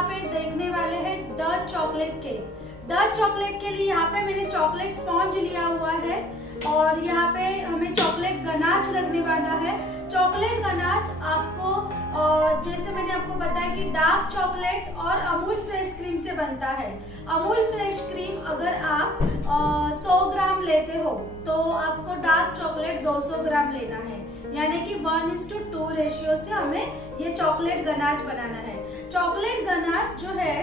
यहाँ पे देखने वाले हैं Dutch chocolate cake. Dutch chocolate के लिए यहाँ पे मैंने चॉकलेट स्पॉन्ज लिया हुआ है और यहाँ पे हमें चॉकलेट गनाच लगने वाला है। चॉकलेट गनाच आपको जैसे मैंने आपको बताया कि डार्क चॉकलेट और अमूल फ्रेश क्रीम से बनता है। अमूल फ्रेश क्रीम अगर आप 100 ग्राम लेते हो तो आपको डार्क चॉकलेट 200 ग्राम लेना है, यानी कि 1:2 रेशियो से हमें ये चॉकलेट गनाच बनाना है। चॉकलेट गनाच जो है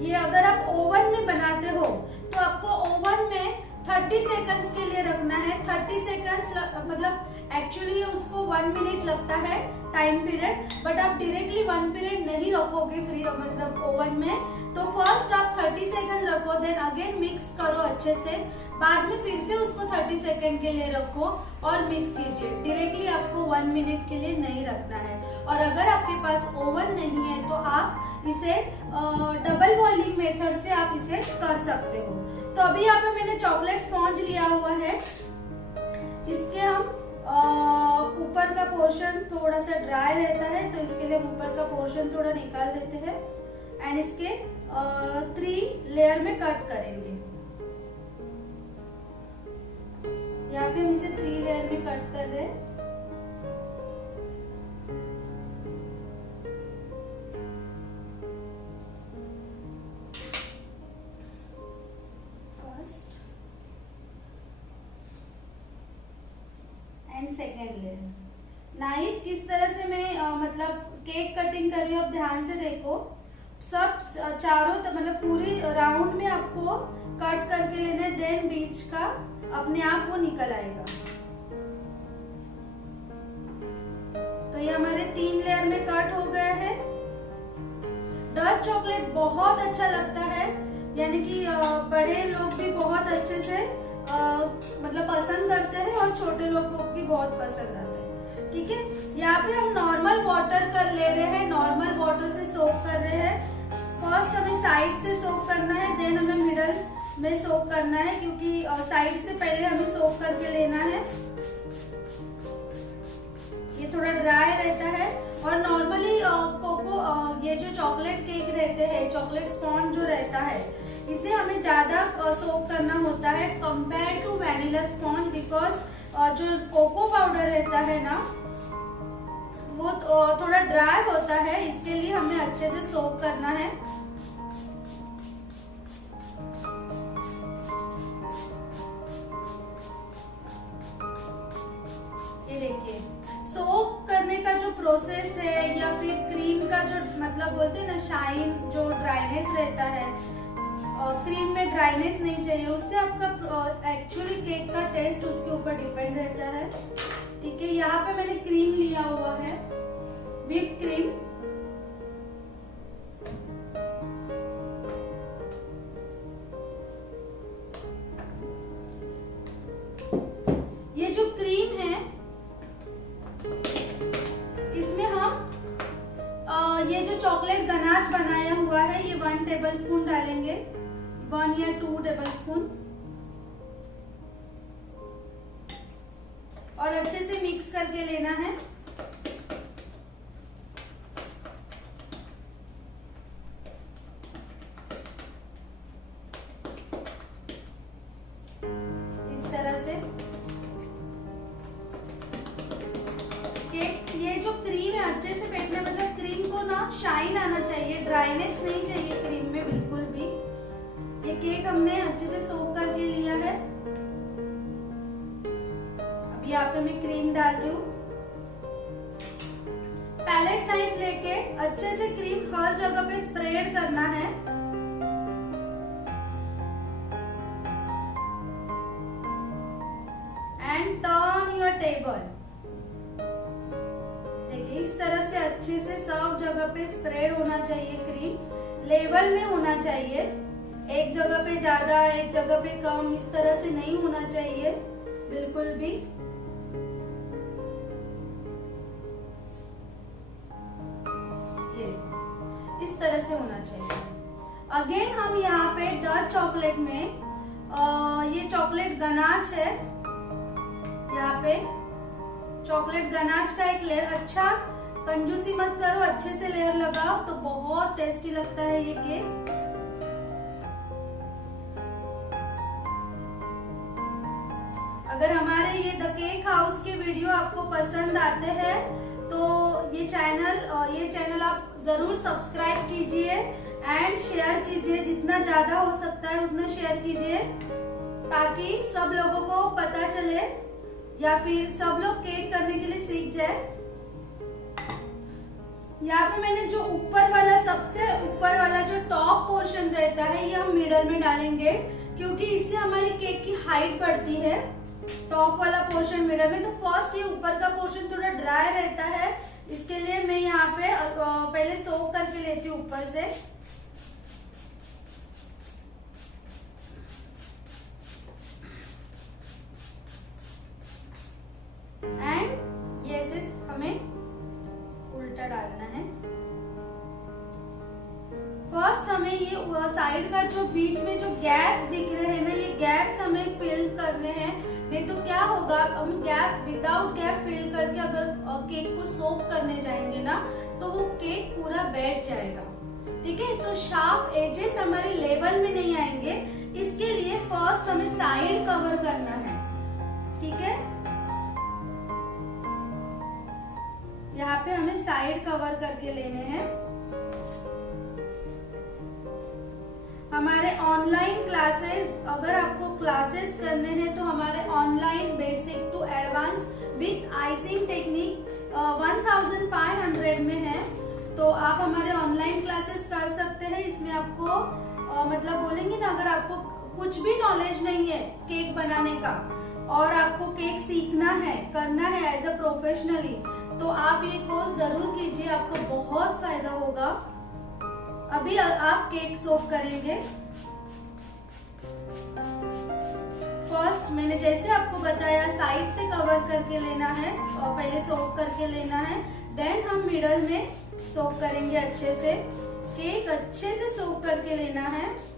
ये अगर आप ओवन में बनाते हो तो आपको ओवन में 30 सेकंड्स के लिए रखना है। 30 सेकंड्स मतलब एक्चुअली उसको 1 मिनट लगता है टाइम पीरियड, बट आप डायरेक्टली 1 पीरियड नहीं रखोगे फ्री मतलब ओवन में। तो फर्स्ट आप 30 सेकंड रखो, देन अगेन मिक्स करो अच्छे से, बाद में फिर से उसको 30 सेकंड के लिए रखो और मिक्स कीजिए। डायरेक्टली आपको 1 मिनट के लिए नहीं रखना है। और अगर आपके पास ओवन नहीं है तो आप इसे डबल बॉइलिंग मेथड से आप इसे कर सकते हो। तो अभी यहाँ पे मैंने चॉकलेट स्पॉन्ज लिया हुआ है, इसके हम ऊपर का पोर्शन थोड़ा सा ड्राई रहता है तो इसके लिए हम ऊपर का पोर्शन थोड़ा निकाल देते हैं एंड इसके 3 लेयर में कट करेंगे। यहाँ पे हम इसे 3 लेयर में कट कर रहे हैं। First and second layer. Knife किस तरह से मैं मतलब केक कटिंग कर रही हूँ, आप ध्यान से देखो। सब चारों मतलब पूरी राउंड में आपको कट करके लेना है, देन बीच का अपने आप वो निकल आएगा। तो ये हमारे 3 लेयर में कट हो गया है। डच चॉकलेट बहुत अच्छा लगता है, यानी कि बड़े लोग भी बहुत अच्छे से मतलब पसंद करते हैं और छोटे लोगों को भी बहुत पसंद आता है। ठीक है, यहाँ पे हम नॉर्मल वाटर कर ले रहे हैं, नॉर्मल वाटर से सोक कर रहे हैं। फर्स्ट हमें साइड से सोक करना है, देन हमें मिडल में सोक करना है, क्योंकि साइड से पहले हमें सोक करके लेना है। ये थोड़ा ड्राई रहता है और नॉर्मली ये जो चॉकलेट केक रहते हैं, चॉकलेट स्पॉन्ज जो रहता है, इसे हमें ज्यादा सोक करना होता है compare to vanilla sponge, because जो कोको पाउडर रहता है ना वो थोड़ा ड्राई होता है, इसके लिए हमें अच्छे से सोक करना है। ये देखिए, सोक करने का जो प्रोसेस है या फिर क्रीम का जो मतलब बोलते हैं ना शाइन, जो ड्राइनेस रहता है, क्रीम में ड्राइनेस नहीं चाहिए, उससे आपका एक्चुअली केक का टेस्ट उसके ऊपर डिपेंड रहता है। ठीक है, यहाँ पे मैंने क्रीम लिया हुआ है, व्हिप क्रीम। ये जो क्रीम है इसमें हम ये जो चॉकलेट गनाच बनाया हुआ है ये 1 टेबलस्पून डालेंगे, 1 या 2 टेबलस्पून, और अच्छे से मिक्स करके लेना है। इस तरह से केक, ये जो क्रीम है अच्छे से फेंटना, मतलब क्रीम को ना शाइन आना चाहिए, ड्राइनेस नहीं चाहिए क्रीम में बिल्कुल भी। ये केक हमने अच्छे से सोक करके लिया है। अब यहाँ पे मैं क्रीम डालती हूँ। पैलेट नाइफ लेके अच्छे से क्रीम हर जगह पे स्प्रेड करना है। And turn your table. देखिए इस तरह से अच्छे से सब जगह पे स्प्रेड होना चाहिए, क्रीम लेवल में होना चाहिए, एक जगह पे ज्यादा एक जगह पे कम, इस तरह से नहीं होना चाहिए बिल्कुल भी। ये इस तरह से होना चाहिए। अगेन हम यहाँ पे डच चॉकलेट में ये चॉकलेट गनाच है, यहाँ पे चॉकलेट गनाच का एक लेयर, अच्छा कंजूसी मत करो, अच्छे से लेयर लगाओ तो बहुत टेस्टी लगता है ये केक। अगर हमारे ये द केक हाउस के वीडियो आपको पसंद आते हैं तो ये चैनल आप जरूर सब्सक्राइब कीजिए एंड शेयर कीजिए, जितना ज्यादा हो सकता है उतना शेयर कीजिए ताकि सब लोगों को पता चले या फिर सब लोग केक करने के लिए सीख जाए। यहाँ पे मैंने जो ऊपर वाला, सबसे ऊपर वाला जो टॉप पोर्शन रहता है ये हम मिडल में डालेंगे क्योंकि इससे हमारी केक की हाइट बढ़ती है। टॉप वाला पोर्शन मिडल में, तो फर्स्ट ये ऊपर का पोर्शन थोड़ा ड्राई रहता है, इसके लिए मैं यहाँ पे पहले सोक करके लेती हूँ ऊपर से। एंड ये ऐसे हमें उल्टा डालना है। फर्स्ट हमें ये साइड का जो बीच में जो गैप्स दिख रहे हैं ना, ये गैप्स हमें फिल करने हैं, नहीं तो क्या होगा, हम गैप विदाउट गैप फिल करके अगर केक को सोक करने जाएंगे ना तो वो केक पूरा बैठ जाएगा। ठीक है, तो शार्प एजेस हमारे लेवल में नहीं आएंगे, इसके लिए फर्स्ट हमें साइड कवर करना है। ठीक है, यहाँ पे हमें साइड कवर करके लेने हैं। हमारे ऑनलाइन क्लासेस, अगर आपको क्लासेस करने हैं तो हमारे online basic to advance with icing technique 1500 में है, तो आप हमारे ऑनलाइन क्लासेस कर सकते हैं। इसमें आपको मतलब बोलेंगे ना, अगर आपको कुछ भी नॉलेज नहीं है केक बनाने का और आपको केक सीखना है, करना है एज अ प्रोफेशनली, तो आप ये कोर्स जरूर कीजिए, आपको बहुत फायदा होगा। अभी आप केक सोक करेंगे। फर्स्ट मैंने जैसे आपको बताया साइड से कवर करके लेना है और पहले सोक करके लेना है, देन हम मिडल में सोक करेंगे अच्छे से। केक अच्छे से सोक करके लेना है।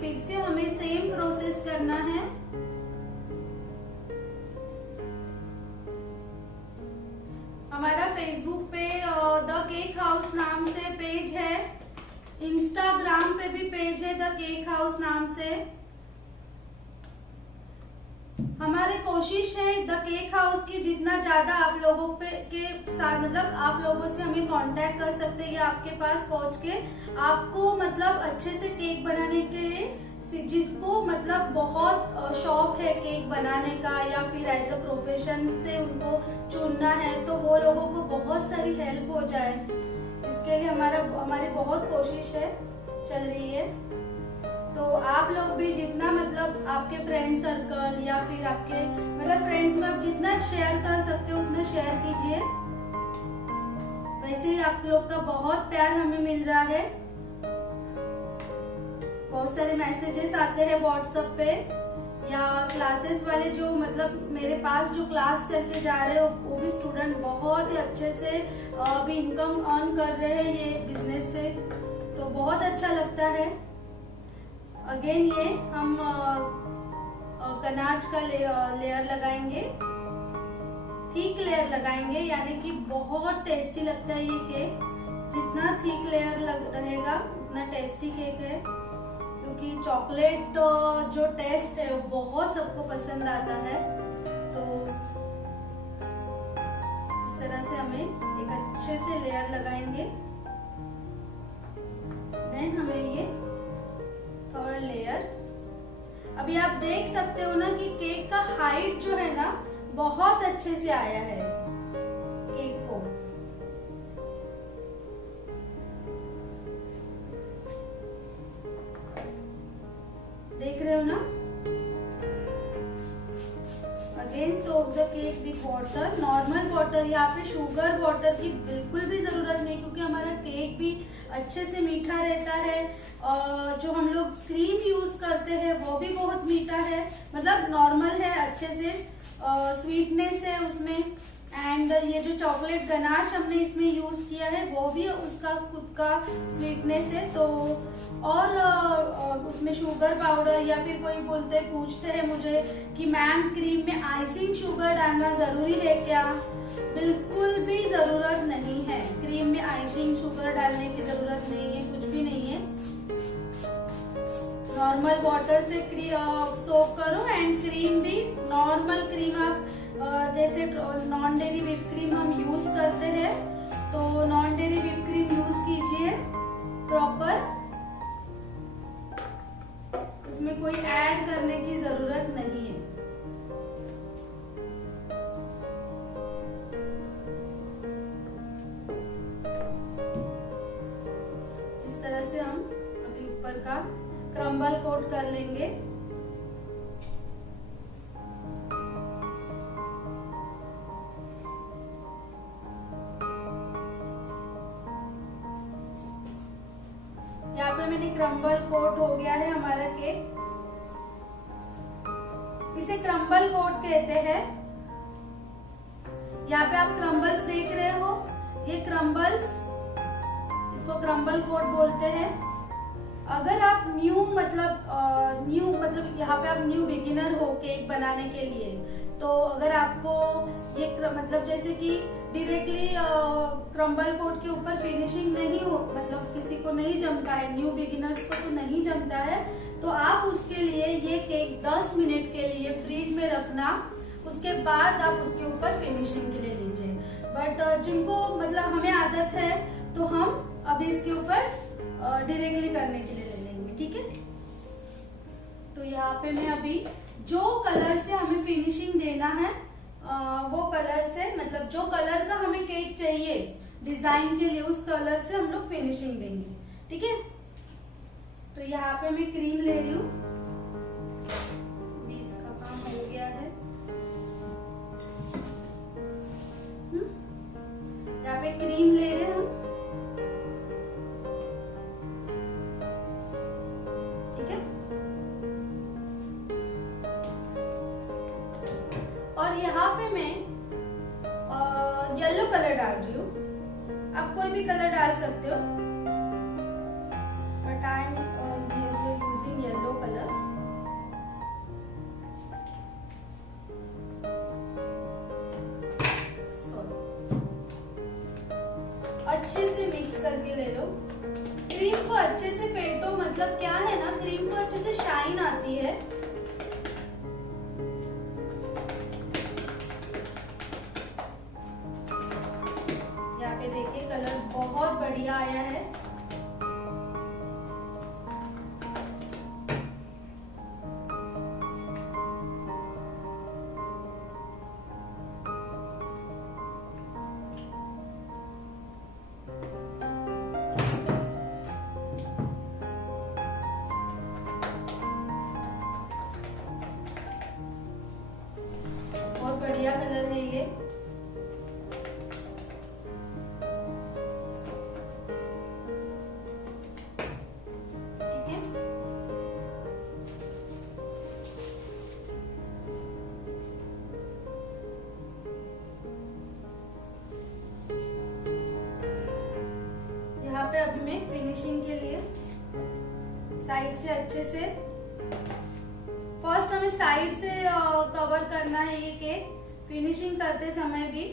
फिर से हमें सेम प्रोसेस करना है। हमारा फेसबुक पे द केक हाउस नाम से पेज है, इंस्टाग्राम पे भी पेज है द केक हाउस नाम से। हमारी कोशिश है द केक हाउस की जितना ज्यादा आप लोगों के साथ, मतलब आप लोगों से हमें कांटेक्ट कर सकते हैं या आपके पास पहुंच के आपको मतलब अच्छे से केक बनाने के लिए, जिसको मतलब बहुत शौक है केक बनाने का या फिर एज अ प्रोफेशन से उनको चुनना है, तो वो लोगों को बहुत सारी हेल्प हो जाए, इसके लिए हमारी बहुत कोशिश है, चल रही है। तो आप लोग भी जितना मतलब आपके फ्रेंड सर्कल या फिर आपके मतलब फ्रेंड्स में आप जितना शेयर कर सकते हो उतना शेयर कीजिए। वैसे ही आप लोग का बहुत प्यार हमें मिल रहा है, बहुत सारे मैसेजेस आते हैं व्हाट्सएप पे, या क्लासेस वाले जो मतलब मेरे पास जो क्लास करके जा रहे हो वो भी स्टूडेंट बहुत ही अच्छे से अभी इनकम अर्न कर रहे हैं ये बिजनेस से, तो बहुत अच्छा लगता है। अगेन ये हम गनाच का लेयर लगाएंगे, थिक लेयर लगाएंगे, यानी कि बहुत टेस्टी लगता है ये केक। जितना थिक लेयर रहेगा उतना टेस्टी केक है, क्योंकि चॉकलेट जो टेस्ट है वो बहुत सबको पसंद आता है। तो इस तरह से हमें एक अच्छे से लेयर लगाएंगे, देन हमें ये थर्ड लेयर। अभी आप देख सकते हो ना कि केक का हाइट जो है ना बहुत अच्छे से आया है केक को। देख रहे हो ना। Again soak the cake with water, normal water, यहाँ पे शुगर वाटर की बिल्कुल भी जरूरत नहीं, क्योंकि हमारा केक भी अच्छे से मीठा रहता है। और जो हम लोग क्रीम यूज करते हैं वो भी बहुत मीठा है, मतलब नॉर्मल है, अच्छे से स्वीटनेस है उसमें, एंड ये जो चॉकलेट गनाच हमने इसमें यूज किया है वो भी उसका खुद का स्वीटनेस है। तो और उसमें शुगर पाउडर, या फिर कोई पूछते हैं मुझे कि मैम क्रीम में आइसिंग शुगर डालना जरूरी है क्या? बिल्कुल भी जरूरत नहीं है, क्रीम में आइसिंग शुगर डालने की जरूरत नहीं है, कुछ भी नहीं है। नॉर्मल वाटर से सोक करो एंड क्रीम भी नॉर्मल क्रीम आप जैसे नॉन डेयरी व्हिप क्रीम हम यूज करते हैं तो non dairy whip cream use कीजिए प्रॉपर, उसमें कोई ऐड करने की जरूरत नहीं है। इस तरह से हम अभी ऊपर का क्रम्बल कोट कर लेंगे। यहाँ पे मैंने क्रम्बल कोट हो गया है हमारा केक। इसे क्रम्बल कोट कहते हैं। यहाँ पे आप क्रम्बल्स देख रहे हो, ये क्रम्बल्स, इसको क्रम्बल कोट बोलते हैं। अगर आप न्यू मतलब यहाँ पे आप न्यू बिगिनर हो केक बनाने के लिए, तो अगर आपको ये मतलब जैसे कि डायरेक्टली क्रम्बल कोट के ऊपर फिनिशिंग नहीं हो, मतलब किसी को नहीं जमता है, न्यू बिगिनर्स को तो नहीं जमता है, तो आप उसके लिए ये केक 10 मिनट के लिए फ्रीज में रखना, उसके बाद आप उसके ऊपर फिनिशिंग के लिए लीजिए। बट जिनको मतलब हमें आदत है तो हम अभी इसके ऊपर डायरेक्टली करने के लिए ले लेंगे, ठीक है। तो यहाँ पे मैं अभी जो कलर से हमें फिनिशिंग देना है वो कलर से, मतलब जो कलर का हमें केक चाहिए डिजाइन के लिए, उस कलर से हम लोग फिनिशिंग देंगे, ठीक है। तो यहाँ पे मैं क्रीम ले रही हूँ, इसका काम हो गया है। यहाँ पे क्रीम ले रहे हैं हम, ठीक है। और यहाँ पे मैं येलो कलर डाल रही हूँ, आप कोई भी कलर डाल सकते हो, but I am using yellow colour. अच्छे से मिक्स करके ले लो। क्रीम को अच्छे से फेंटो, मतलब क्या है ना, क्रीम को अच्छे से शाइन आती है। यहाँ पे देखिए कलर बहुत बढ़िया आया है। बहुत बढ़िया कलर है ये। ठीक है, यहाँ पे अभी मैं फिनिशिंग के लिए साइड से अच्छे से, फर्स्ट हमें साइड से कवर करना है ये केक फिनिशिंग करते समय भी।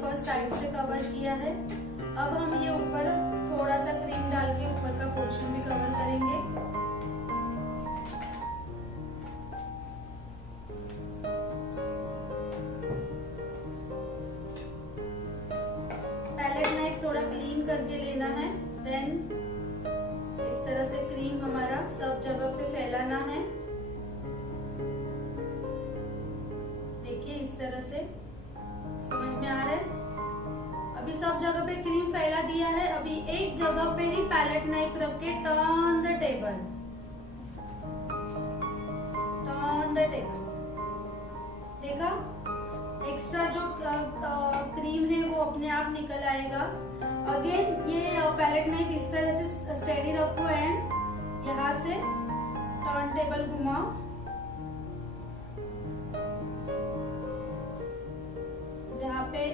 फर्स्ट साइड से कवर किया है, अब हम ये ऊपर थोड़ा सा क्रीम डाल के ऊपर का पोर्शन भी कवर करेंगे। पैलेट में एक थोड़ा क्लीन करके लेना है, देन इस तरह से क्रीम हमारा सब जगह पे फैलाना है। तरह से। समझ में आ रहा है? अभी सब जगह पे क्रीम फैला दिया है, अभी एक जगह पे ही पैलेट नाइफ रख के turn the table, turn the table. देखा? एक्स्ट्रा जो क्रीम है वो अपने आप निकल आएगा। अगेन ये पैलेट नाइफ इस तरह से स्टेडी रखो एंड यहाँ से टर्न टेबल घुमाओ। जहाँ पे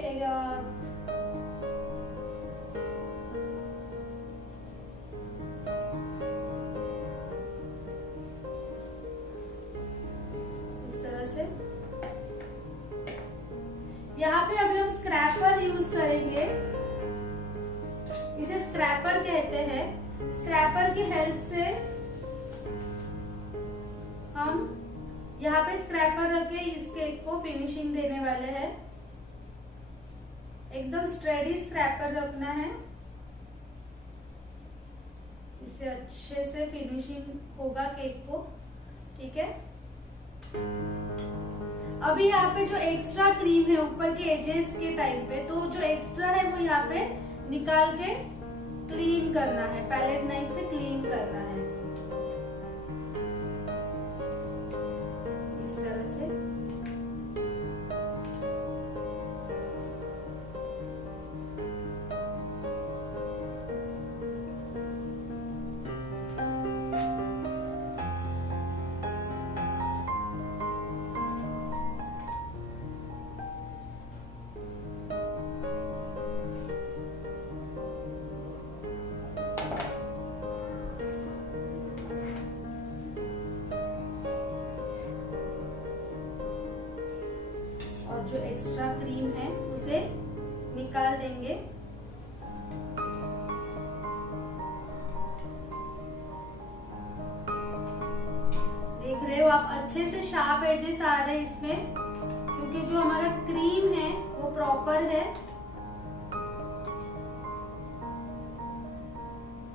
इस तरह से, यहाँ पे अभी हम स्क्रैपर यूज करेंगे। इसे स्क्रैपर कहते हैं। स्क्रैपर की हेल्प से हम यहाँ पे स्क्रैपर रख के इस केक को फिनिशिंग देने वाले हैं। एकदम स्ट्रेडी स्क्रैपर रखना है, इससे अच्छे से फिनिशिंग होगा केक को। ठीक है? अभी यहाँ पे जो एक्स्ट्रा क्रीम है ऊपर के एजेस के टाइम पे, तो जो एक्स्ट्रा है वो यहाँ पे निकाल के क्लीन करना है, पैलेट नाइफ से क्लीन करना है इस तरह से। जो एक्स्ट्रा क्रीम है उसे निकाल देंगे। देख रहे हो आप, अच्छे से शार्प एजेस आ रहे हैं इसमें, क्योंकि जो हमारा क्रीम है वो प्रॉपर है।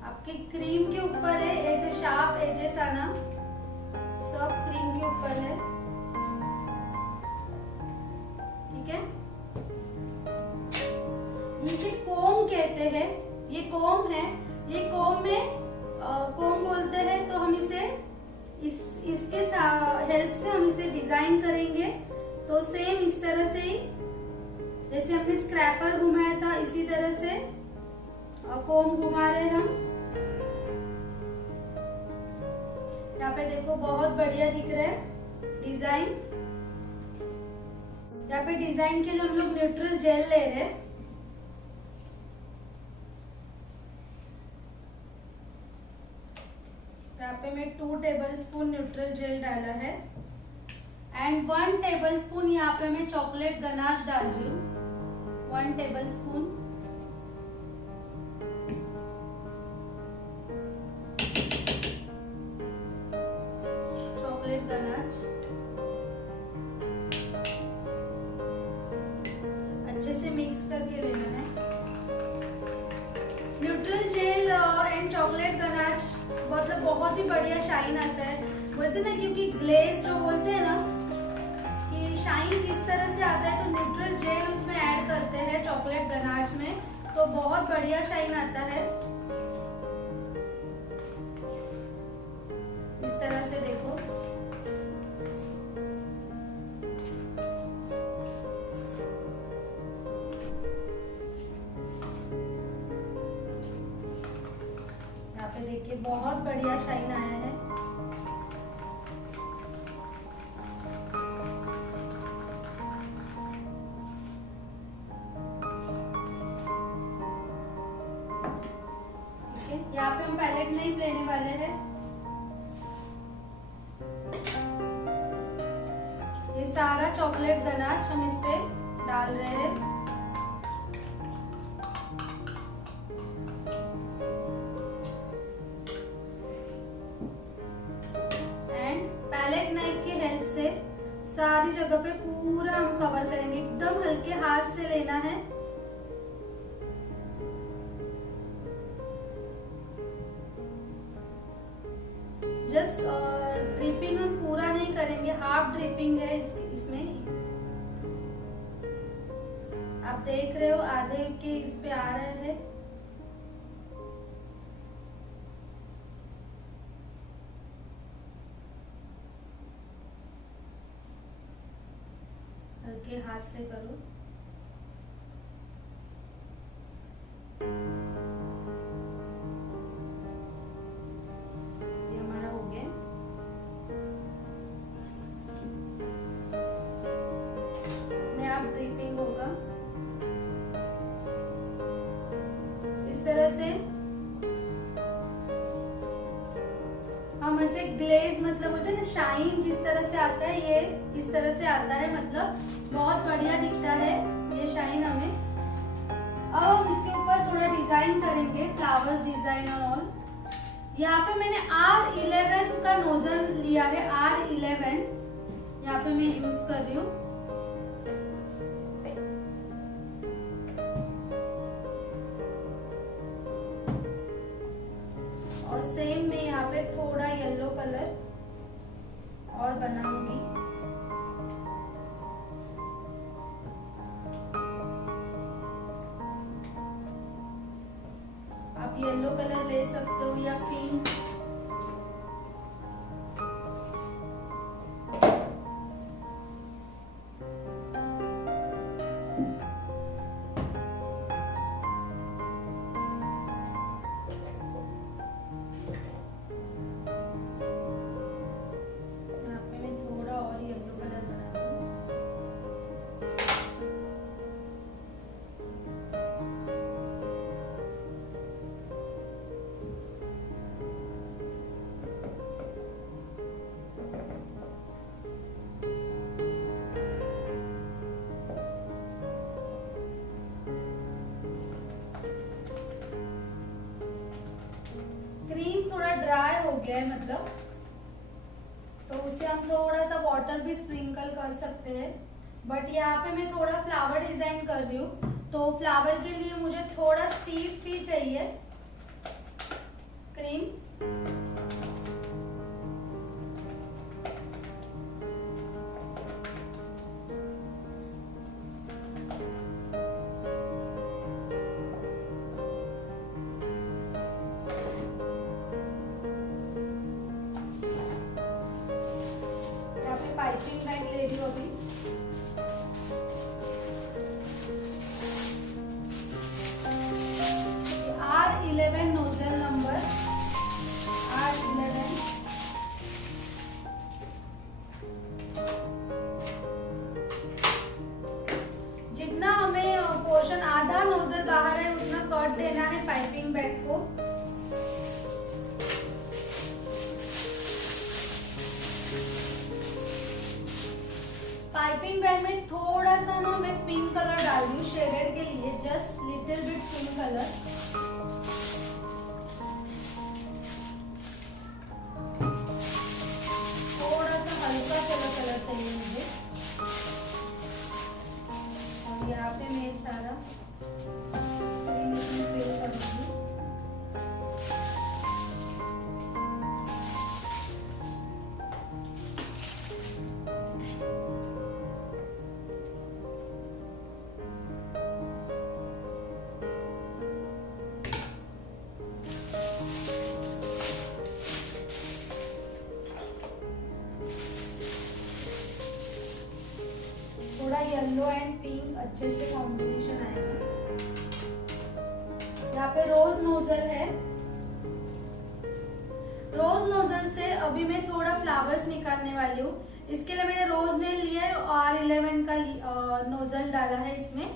आपके क्रीम के ऊपर है ऐसे शार्प एजेस आना, सब क्रीम के ऊपर है। इसे कोम कहते हैं। ये कोम है, ये कोम में कोम बोलते हैं। तो हम इसे इसके हेल्प से हम इसे डिजाइन करेंगे। तो सेम इस तरह से ही जैसे हमने स्क्रैपर घुमाया था, इसी तरह से कोम घुमा रहे हम। यहाँ पे देखो बहुत बढ़िया दिख रहा है डिजाइन। यहाँ पे डिजाइन के लिए हम लोग न्यूट्रल जेल ले रहे हैं। यहाँ पे मैं 2 टेबलस्पून न्यूट्रल जेल डाला है एंड 1 टेबलस्पून यहाँ पे मैं चॉकलेट गनाश डाल रही हूँ। 1 टेबलस्पून। चॉकलेट गनाश अच्छे से मिक्स करके लेना है। Neutral jail and chocolate ganache मतलब बहुत ही बढ़िया शाइन आता है। बोलते ना, क्योंकि ग्लेज जो बोलते हैं ना कि शाइन किस तरह से आता है, तो न्यूट्रल जेल उसमें ऐड करते हैं चॉकलेट गनाश में, तो बहुत बढ़िया शाइन आता है। इस तरह से देखो, यहाँ पे देखिए बहुत बढ़िया शाइन आया है। यहाँ पे हम पैलेट नाइफ लेने वाले हैं। ये सारा चॉकलेट गनाश हम इस पे डाल रहे हैं। एंड पैलेट नाइफ की हेल्प से सारी जगह पे पूरा हम कवर करेंगे। एकदम हल्के हाथ से लेना है। जस्ट ड्रिपिंग हम पूरा नहीं करेंगे, हाफ ड्रिपिंग है इसमें। आप देख रहे हो आधे के इस पे आ रहे हैं। हल्के हाथ से करो। ये हमारा हो गया। अपने आप ड्रिपिंग होगा इस तरह से। हम ऐसे ग्लेज मतलब बोलते हैं ना, शाइन जिस तरह से आता है ये इस तरह से आता है, मतलब बहुत बढ़िया दिखता है ये शाइन हमें। अब हम इसके ऊपर थोड़ा डिजाइन करेंगे, फ्लावर्स डिजाइन और ऑल। यहाँ पे मैंने R11 का नोजल लिया है, R11 यहाँ पे मैं यूज कर रही हूँ। और सेम मैं यहाँ पे थोड़ा येलो कलर और बनाऊंगी। आप येलो कलर ले सकते हो या पिंक। थोड़ा ड्राई हो गया है मतलब, तो उसे हम थोड़ा सा वाटर भी स्प्रिंकल कर सकते हैं। बट यहाँ पे मैं थोड़ा फ्लावर डिजाइन कर रही हूँ, तो फ्लावर के लिए मुझे थोड़ा स्टीफ भी चाहिए क्रीम। पाइपिंग बैग ले रही हूँ अभी। R11 nozzle number R11। जितना हमें पोर्शन आधा नोजल बाहर है उतना कट देना है पाइपिंग बैग को। पाइपिंग बैग में थोड़ा सा ना मैं पिंक कलर डाल रही हूँ शेडेड के लिए, just little bit pink colour. थोड़ा सा हल्का कलर चाहिए मुझे। और यहाँ पे मैं सारा क्रीम इसमें फिल करूंगी। थोड़ा येलो एंड पिंक अच्छे से कॉम्बिनेशन आएगा। यहाँ पे रोज नोजल है। रोज नोजल से अभी मैं थोड़ा फ्लावर्स निकालने वाली हूँ। इसके लिए मैंने रोज नेल लिया है, R11 का नोजल डाला है इसमें।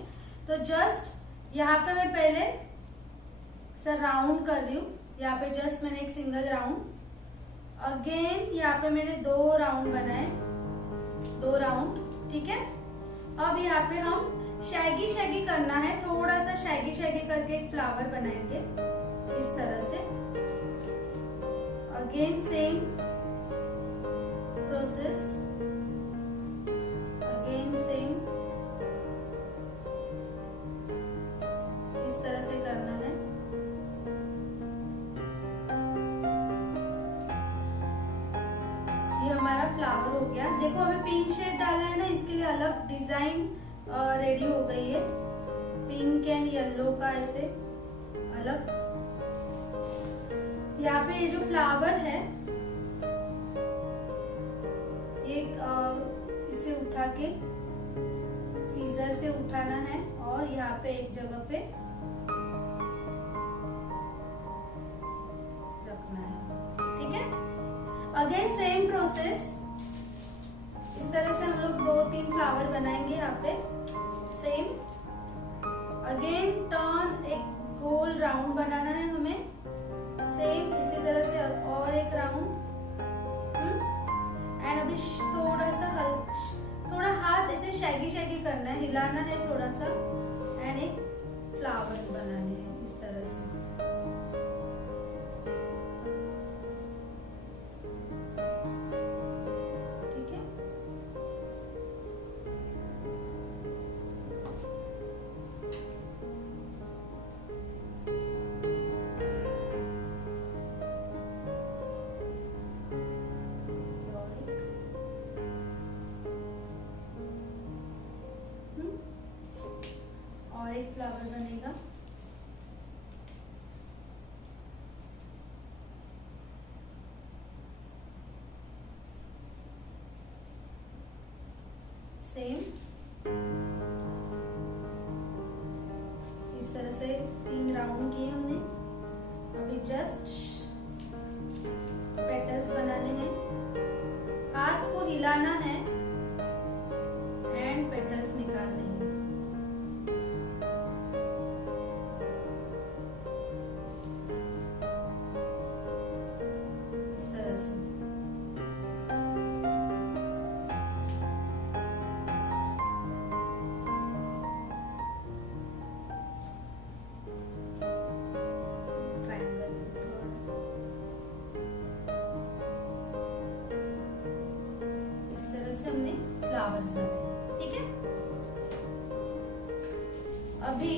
तो जस्ट यहाँ पे मैं पहले सर राउंड कर रही हूँ। यहाँ पे जस्ट मैंने एक सिंगल राउंड, अगेन यहाँ पे मैंने 2 राउंड बनाए, 2 राउंड, ठीक है। अब यहाँ पे हम शैगी शैगी करना है, थोड़ा सा शैगी शैगी करके एक फ्लावर बनाएंगे इस तरह से। Again same process, again same, इस तरह से करना है। ये हमारा फ्लावर हो गया। देखो अभी पिंक शेड डाला है ना, इसके लिए अलग डिजाइन रेडी हो गई है। पिंक एंड येलो का ऐसे अलग। यहाँ पे ये जो फ्लावर है ये इसे उठा के सीजर से उठाना है और यहाँ पे एक जगह पे रखना है। ठीक है, अगेन सेम प्रोसेस, इस तरह से हम लोग 2-3 फ्लावर बनाएंगे। यहाँ पे सेम अगेन टर्न, एक गोल राउंड बनाना है हमें, सेम इसी तरह से और एक राउंड। एंड अभी थोड़ा सा थोड़ा हाथ ऐसे शैगी शैगी करना है, हिलाना है थोड़ा सा, एंड एक फ्लावर्स बनाने हैं इस तरह से। और एक फ्लावर बनेगा। सेम इस तरह से 3 राउंड किए हमने। अभी जस्ट पेटल्स बनाने हैं, हाथ को हिलाना है एंड पेटल्स निकालने हैं। हमने फ्लावर्स बनाए। ठीक है, अभी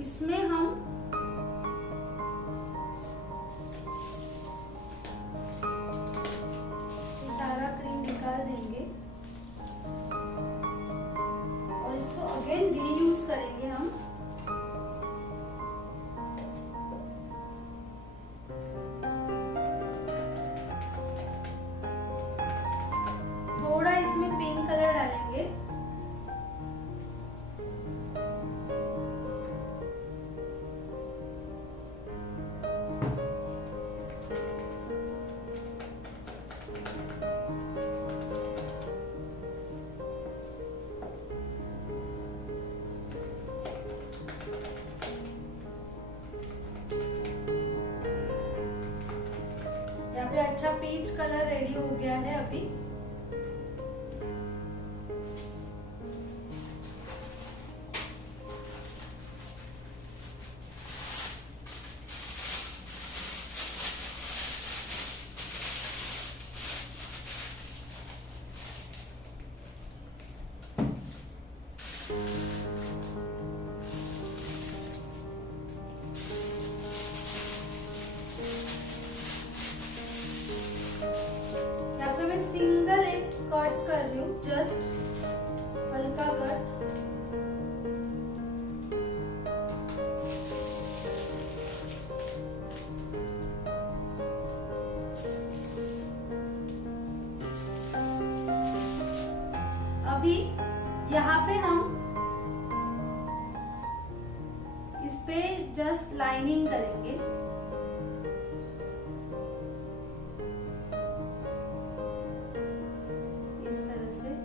इसमें हम सारा क्रीम निकाल देंगे और इसको अगेन रीयूज करेंगे हम। थोड़ा इसमें पिंक कलर डालेंगे, यहाँ पे अच्छा पीच कलर रेडी हो गया है। अभी सिंगल एक कट कर रही हूँ, जस्ट हल्का कट। अभी यहाँ पे हम इस पे जस्ट लाइनिंग करेंगे। इस तरह से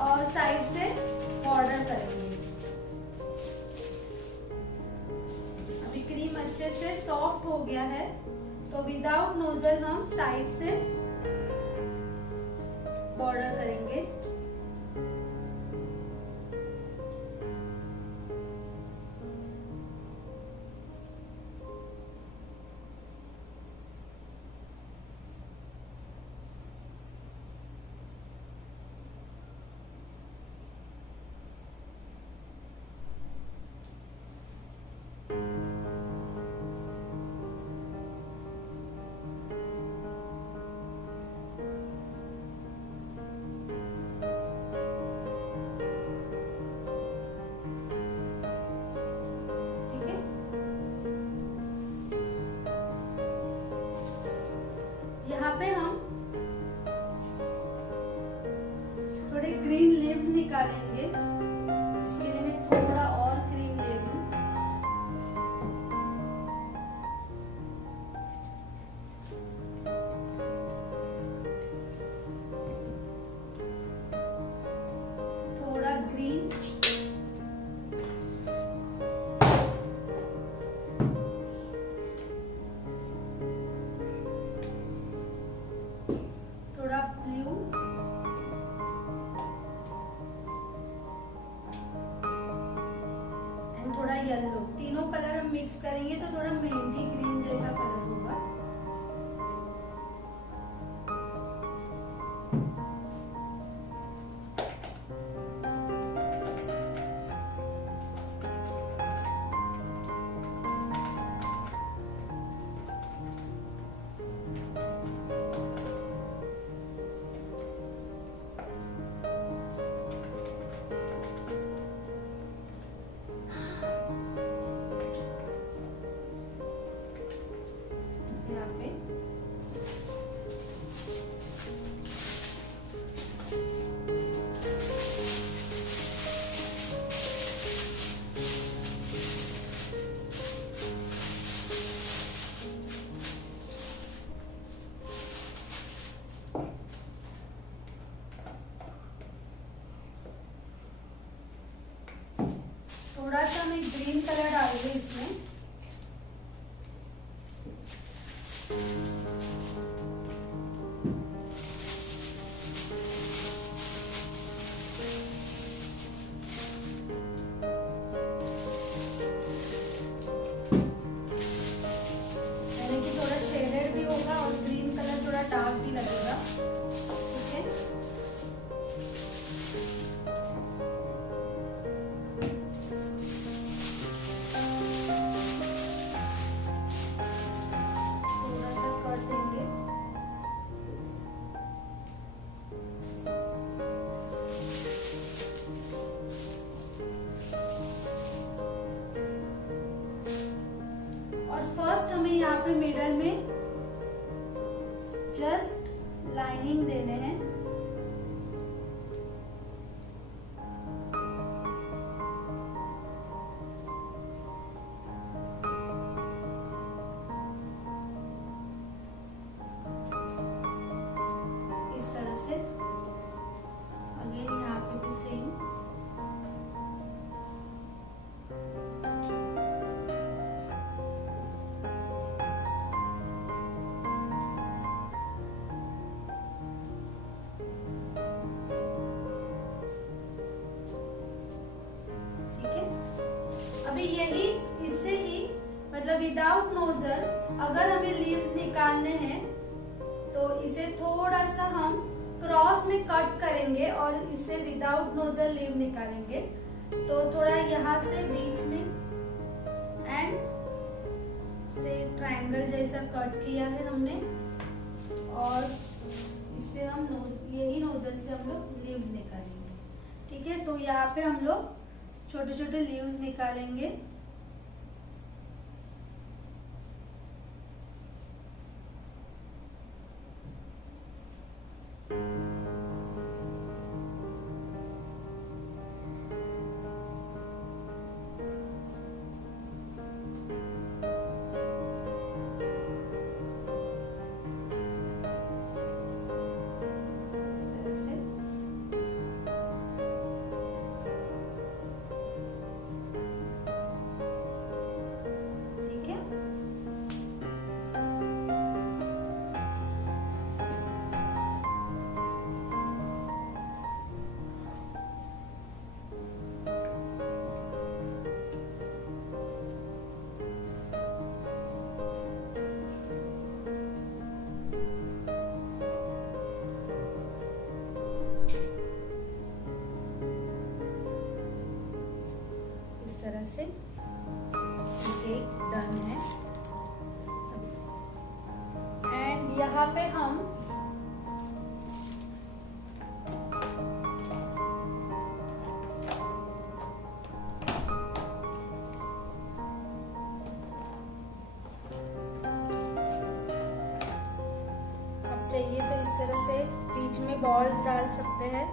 साइड से बॉर्डर करेंगे। अभी क्रीम अच्छे से सॉफ्ट हो गया है, तो विदाउट नोजल हम साइड से बॉर्डर करेंगे। यहाँ पे हम थोड़े ग्रीन लीव्स निकालेंगे। इसके लिए मैं थोड़ा और क्रीम ले लूं। थोड़ा ग्रीन, थोड़ा ब्लू, एंड थोड़ा येलो। तीनों कलर हम मिक्स करेंगे तो थोड़ा मेहंदी ग्रीन जैसा कलर होगा। यहाँ पे थोड़ा सा मैं ग्रीन कलर डालूंगी इसमें। यानी कि थोड़ा शेडेड भी होगा और ग्रीन कलर थोड़ा डार्क भी लगेगा। ठीक है, थोड़ा सा कर देंगे। और फर्स्ट हमें यहाँ पे मिडल में जस्ट लाइनिंग देने हैं। इस तरह से अगेन यहाँ पे भी सेम। अभी यही इससे ही मतलब विदाउट नोजल अगर हमें लीव्स निकालने हैं तो इसे थोड़ा सा हम क्रॉस में कट करेंगे और इसे विदाउट नोजल लीव निकालेंगे। तो थोड़ा यहाँ से बीच में एंड से ट्रायंगल जैसा कट किया है हमने, और इससे हम यही नोजल से हम लोग लीव्स निकालेंगे। ठीक है, तो यहाँ पे हम लोग छोटे छोटे लीव्स निकालेंगे। इस तरह से से केक डन है। एंड यहाँ पे हम चाहिए तो इस तरह से बीच में बॉल डाल सकते हैं।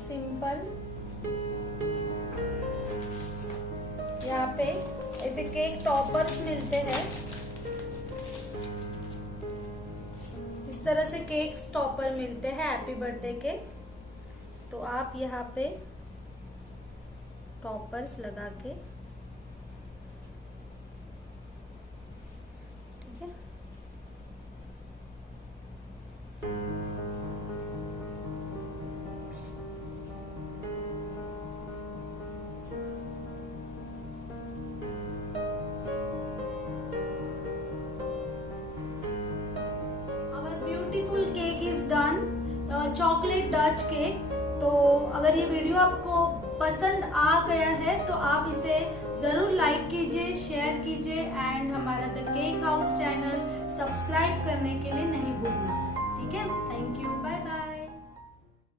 सिंपल यहाँ पे ऐसे केक टॉपर्स मिलते हैं, इस तरह से केक टॉपर मिलते हैं हैप्पी बर्थडे के। तो आप यहाँ पे टॉपर्स लगा के, ठीक है, beautiful cake is done, chocolate Dutch cake. तो अगर ये वीडियो आपको पसंद आ गया है तो आप इसे जरूर लाइक कीजिए, शेयर कीजिए एंड हमारा the cake house channel subscribe करने के लिए नहीं भूलना। ठीक है, थैंक यू, बाय बाय।